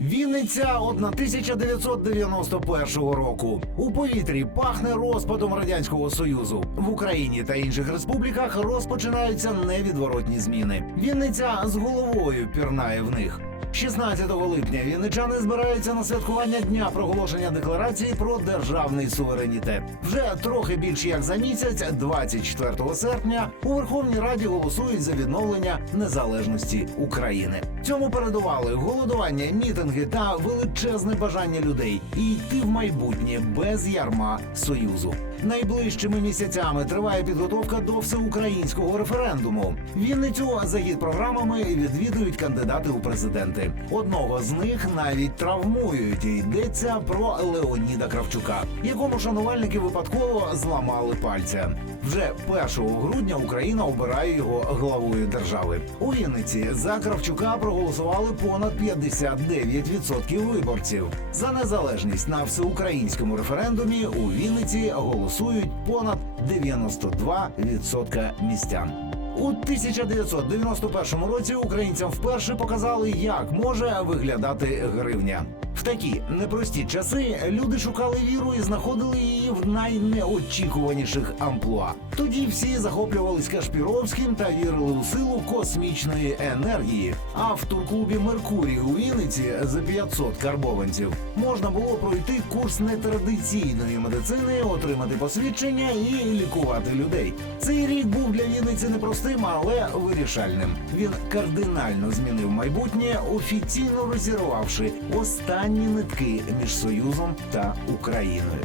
Вінниця 1991 року. У повітрі пахне розпадом радянського союзу. В Україні та інших республіках розпочинаються невідворотні зміни. Вінниця з головою пірнає в них. 16 липня вінничани збираються на святкування дня проголошення декларації про державний суверенітет. Вже трохи більше як за місяць, 24 серпня, у Верховній Раді голосують за відновлення незалежності України. Цьому передували голодування, мітинги та величезне бажання людей і йти в майбутнє без ярма союзу. Найближчими місяцями триває підготовка до всеукраїнського референдуму. Вінницю за гід програмами відвідують кандидати у президенти. Одного з них навіть травмують. Йдеться про Леоніда Кравчука, якому шанувальники випадково зламали пальця. Вже 1 грудня Україна обирає його главою держави. У Вінниці за Кравчука проголосували понад 59% виборців. За незалежність на всеукраїнському референдумі у Вінниці голосують понад 92% містян. У 1991 році українцям вперше показали, як може виглядати гривня. Такі непрості часи люди шукали віру і знаходили її в найнеочікуваніших амплуа. Тоді всі захоплювались Кашпіровським та вірили у силу космічної енергії. А в турклубі Меркурій у Вінниці за 500 карбованців можна було пройти курс нетрадиційної медицини, отримати посвідчення і лікувати людей. Цей рік був для Вінниці непростим, але вирішальним. Він кардинально змінив майбутнє, офіційно розірвавши останні нитки між Союзом та Україною.